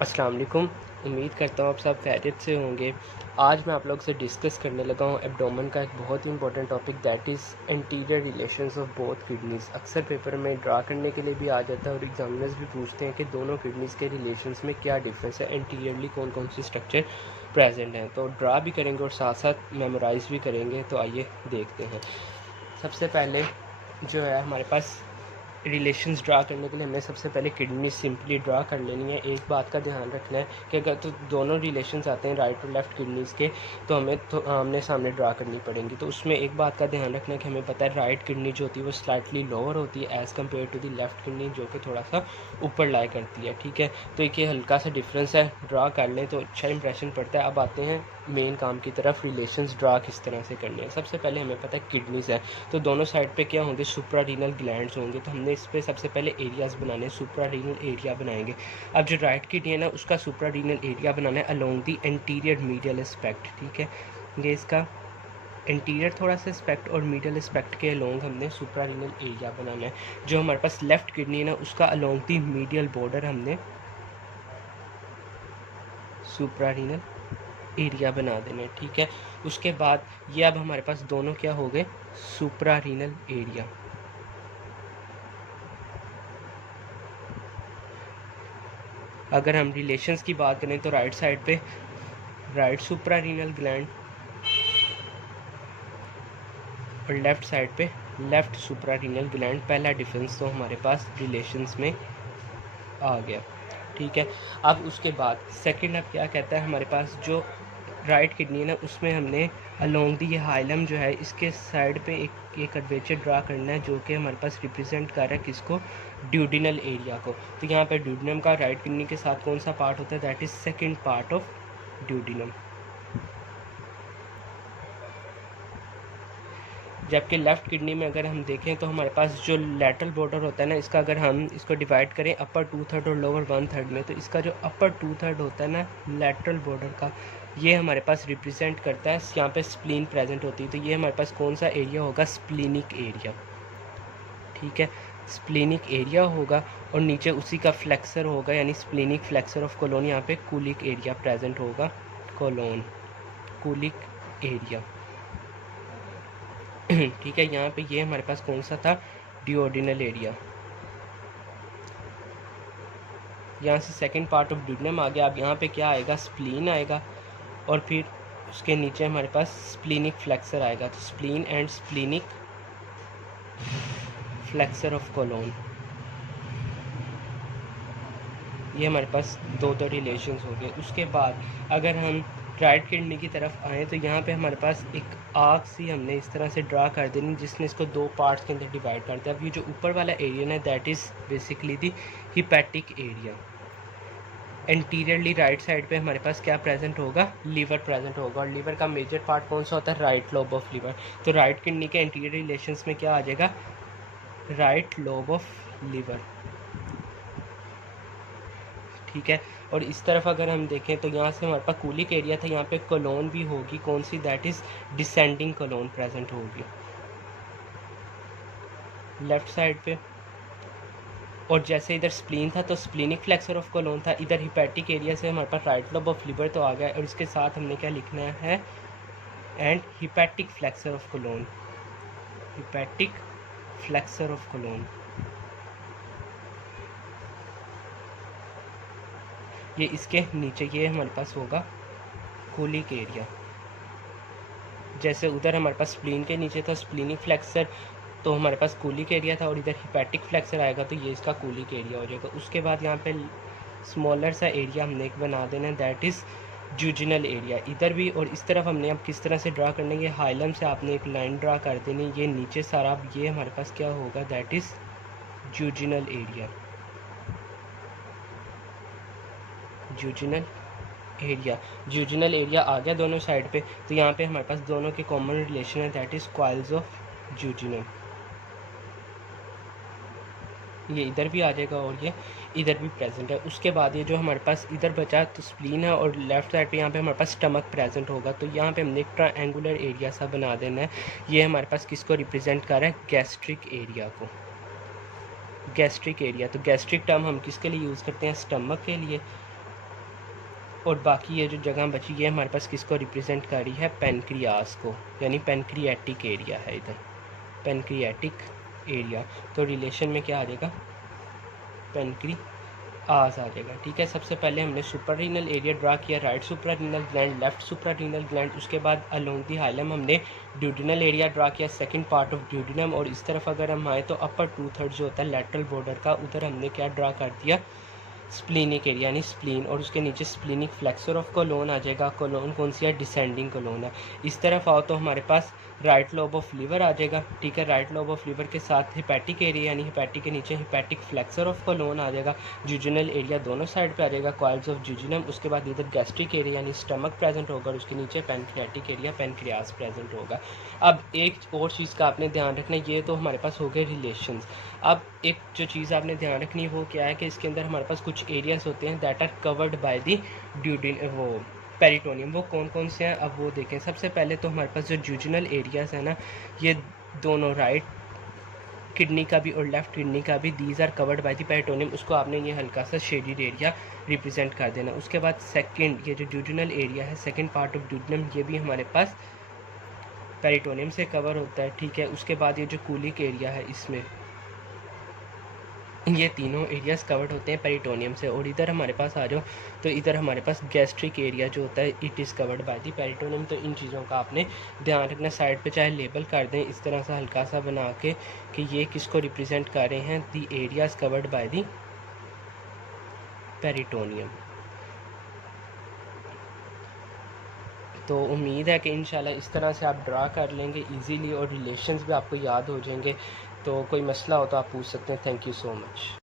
अस्सलाम वालेकुम। उम्मीद करता हूँ आप सब खैरियत से होंगे। आज मैं आप लोग से डिस्कस करने लगा हूँ एब्डोमेन का एक बहुत ही important topic, that is interior relations of both kidneys. अक्सर पेपर में ड्रा करने के लिए भी आ जाता है और एग्जामिनर्स भी पूछते हैं कि दोनों किडनीज़ के रिलेशंस में क्या डिफरेंस है, इंटीरियरली कौन कौन सी स्ट्रक्चर प्रेजेंट हैं। तो ड्रा भी करेंगे और साथ साथ मेमोराइज़ भी करेंगे। तो आइए देखते हैं। सबसे पहले जो है हमारे पास रिलेशंस ड्रा करने के लिए हमें सबसे पहले किडनी सिंपली ड्रा कर लेनी है। एक बात का ध्यान रखना है कि अगर तो दोनों रिलेशंस आते हैं राइट और लेफ़्ट किडनीज़ के, तो हमें तो आमने सामने ड्रा करनी पड़ेंगी। तो उसमें एक बात का ध्यान रखना है कि हमें पता है राइट किडनी जो होती है वो स्लाइटली लोअर होती है as compared to the left kidney जो कि थोड़ा सा ऊपर लाई करती है। ठीक है, तो एक ये हल्का सा डिफरेंस है, ड्रा कर लें तो अच्छा इंप्रेशन पड़ता है। अब आते हैं मेन काम की तरफ, रिलेशंस ड्रा किस तरह से करने हैं। सबसे पहले हमें पता है किडनीज़ है तो दोनों साइड पे क्या होंगे, सुप्रारीनल ग्लैंड्स होंगे। तो हमने इस पे सबसे पहले एरियाज़ बनाने, सुप्रारीनल एरिया बनाएंगे। अब जो राइट किडनी है ना उसका सुप्रारीनल एरिया बनाना है along the anterior medial aspect. ठीक है, ये इसका इंटीरियर थोड़ा सा एस्पेक्ट और मीडियल एस्पेक्ट के अलोंग हमने सुप्रारीनल एरिया बनाना है। जो हमारे पास लेफ़्ट किडनी है ना उसका अलोंग दी मीडियल बॉर्डर हमने सुप्रारीनल एरिया बना देना है। ठीक है, उसके बाद ये अब हमारे पास दोनों क्या हो गए, सुप्रारीनल एरिया। अगर हम रिलेशंस की बात करें तो राइट साइड पे राइट सुप्रारीनल ग्लैंड और लेफ़्ट साइड पे लेफ़्ट सुप्रारीनल ग्लैंड। पहला डिफरेंस तो हमारे पास रिलेशंस में आ गया। ठीक है, अब उसके बाद सेकंड अब क्या कहता है, हमारे पास जो राइट किडनी है ना उसमें हमने अलोंग दी ये हाइलम जो है इसके साइड पे एक कर्वेचर ड्रा करना है जो कि हमारे पास रिप्रेजेंट कर रहा है किसको, ड्यूडिनल एरिया को। तो यहाँ पे ड्यूडिनम का राइट किडनी के साथ कौन सा पार्ट होता है, that is second part of duodenum. जबकि लेफ़्ट किडनी में अगर हम देखें तो हमारे पास जो लेटरल बॉर्डर होता है ना इसका, अगर हम इसको डिवाइड करें अपर 2/3 और लोअर 1/3 में, तो इसका जो अपर 2/3 होता है ना लेटरल बॉर्डर का, ये हमारे पास रिप्रेजेंट करता है, यहाँ पे स्प्लीन प्रेजेंट होती है। तो ये हमारे पास कौन सा एरिया होगा, स्प्लीनिक एरिया। ठीक है, स्प्लीनिक एरिया होगा और नीचे उसी का फ्लेक्सर होगा, यानी स्प्लीनिक फ्लेक्सर ऑफ कोलोन। यहाँ पे कूलिक एरिया प्रेजेंट होगा, कोलोन कूलिक एरिया। ठीक है, यहाँ पे ये हमारे पास कौन सा था, डिओडिनल एरिया। यहाँ से सेकंड पार्ट ऑफ ड्यूडिनम आ गया। अब यहाँ पे क्या आएगा, स्प्लीन आएगा और फिर उसके नीचे हमारे पास स्प्लीनिक फ्लेक्सर आएगा। तो spleen and splenic flexure of colon, ये हमारे पास दो रिलेशंस हो गए। उसके बाद अगर हम राइट किडनी की तरफ आएँ तो यहाँ पे हमारे पास एक आर्क सी हमने इस तरह से ड्रा कर देनी जिसने इसको दो पार्ट्स के अंदर डिवाइड कर दिया। अब ये जो ऊपर वाला एरिया है that is basically the hepatic area. Anteriorly right side पे हमारे पास क्या प्रेजेंट होगा, लीवर प्रेजेंट होगा। और लीवर का मेजर पार्ट कौन सा होता है, राइट लोब ऑफ लीवर। तो राइट किडनी के एंटीरियर रिलेशंस में क्या आ जाएगा, राइट लोब ऑफ लीवर। ठीक है, और इस तरफ अगर हम देखें तो यहाँ से हमारे पास कूलिक एरिया था, यहाँ पे कोलोन भी होगी, कौन सी, that is descending colon present होगी लेफ्ट साइड पे। और जैसे इधर स्प्लीन था तो स्प्लीनिक फ्लेक्सर ऑफ कोलोन था, इधर हिपैटिक एरिया से हमारे पास राइट लोब ऑफ लिवर तो आ गया। और इसके साथ हमने क्या लिखना है, and hepatic flexure of colon, hepatic flexure of colon. ये इसके नीचे ये हमारे पास होगा कूलिक एरिया। जैसे उधर हमारे पास स्प्लीन के नीचे था स्प्लीनिक फ्लेक्सर, तो हमारे पास कूलिक एरिया था, और इधर हिपैटिक फ्लेक्सर आएगा तो ये इसका कूलिक एरिया हो जाएगा। उसके बाद यहाँ पे स्मॉलर सा एरिया हमने एक बना देना है, दैट इज़ जूजिनल एरिया। इधर भी और इस तरफ हमने अब किस तरह से ड्रा करना है, ये हाइलम से आपने एक लाइन ड्रा कर देनी, ये नीचे सारा, अब ये हमारे पास क्या होगा, that is jejunal area. Jejunal area, jejunal area आ गया दोनों साइड पे। तो यहाँ पे हमारे पास दोनों के कॉमन रिलेशन है, दैट इज़ कॉइल्स ऑफ जूजिनल। ये इधर भी आ जाएगा और ये इधर भी प्रेजेंट है। उसके बाद ये जो हमारे पास इधर बचा तो स्प्लीन है, और लेफ्ट साइड पे यहाँ पे हमारे पास स्टमक प्रेजेंट होगा। तो यहाँ पे हमने एक ट्रायंगुलर एरिया सा बना देना है। ये हमारे पास किसको रिप्रेजेंट कर रहा है, गैस्ट्रिक एरिया को, गैस्ट्रिक एरिया। तो गैस्ट्रिक टर्म हम किसके लिए यूज़ करते हैं, स्टमक के लिए। और बाकी ये जो जगह बची है हमारे पास किसको रिप्रेजेंट कर रही है, पेनक्रियास को, यानी पेनक्रियाटिक एरिया है इधर, पेनक्रियाटिक एरिया। तो रिलेशन में क्या आ जाएगा, पेनक्रियास आ जाएगा। ठीक है, सबसे पहले हमने सुप्रारीनल एरिया ड्रा किया, right suprarenal gland, left suprarenal gland. उसके बाद अलोंग दी हाइलम हमने ड्यूडिनल एरिया ड्रा किया, सेकंड पार्ट ऑफ ड्यूडिनम। और इस तरफ अगर हम आए तो अपर 2/3 जो होता है लैटरल बॉर्डर का, उधर हमने क्या ड्रा कर दिया, स्प्लीनिक एरिया यानी स्प्लीन। और उसके नीचे स्प्लीनिक फ्लेक्सर ऑफ कोलोन आ जाएगा। कोलोन कौन सी है, डिसेंडिंग कोलोन है। इस तरफ आओ तो हमारे पास राइट लोब ऑफ लीवर आ जाएगा। ठीक है, राइट लोब ऑफ लीवर के साथ हिपैटिक एरिया यानी हिपैटिक के नीचे हिपैटिक फ्लेक्सर ऑफ कोलोन आ जाएगा। जुजिनल एरिया दोनों साइड पे आ जाएगा, कॉइल्स ऑफ जुजिनम। उसके बाद इधर गैस्ट्रिक एरिया यानी स्टमक प्रेजेंट होगा और उसके नीचे पैनक्रियाटिक एरिया, पैनक्रियास प्रेजेंट होगा। अब एक और चीज़ का आपने ध्यान रखना, ये तो हमारे पास हो गए रिलेशंस। अब एक जो चीज़ आपने ध्यान रखनी है वो क्या है कि इसके अंदर हमारे पास कुछ एरियाज होते हैं that are covered by the वो पेरिटोनियम। वो कौन कौन से हैं अब वो देखें। सबसे पहले तो हमारे पास जो जूजिनल एरियाज है ना, ये दोनों राइट किडनी का भी और लेफ्ट किडनी का भी, these are covered by the peritoneum. उसको आपने ये हल्का सा शेडेड एरिया रिप्रेजेंट कर देना। उसके बाद सेकंड, ये जो ड्यूडिनल एरिया है, सेकंड पार्ट ऑफ ड्यूडिनम, ये भी हमारे पास पेरिटोनियम से कवर होता है। ठीक है, उसके बाद ये जो कूलिक एरिया है, इसमें ये तीनों एरियाज कवर्ड होते हैं पेरिटोनियम से। और इधर हमारे पास आ जाओ तो इधर हमारे पास गैस्ट्रिक एरिया जो होता है, it is covered by the peritoneum. तो इन चीज़ों का आपने ध्यान रखना, साइड पे चाहे लेबल कर दें इस तरह से हल्का सा बना के कि ये किसको रिप्रेजेंट कर रहे हैं, the areas covered by the peritoneum. तो उम्मीद है कि इंशाल्लाह इस तरह से आप ड्रा कर लेंगे इजीली और रिलेशंस भी आपको याद हो जाएंगे। तो कोई मसला हो तो आप पूछ सकते हैं। Thank you so much.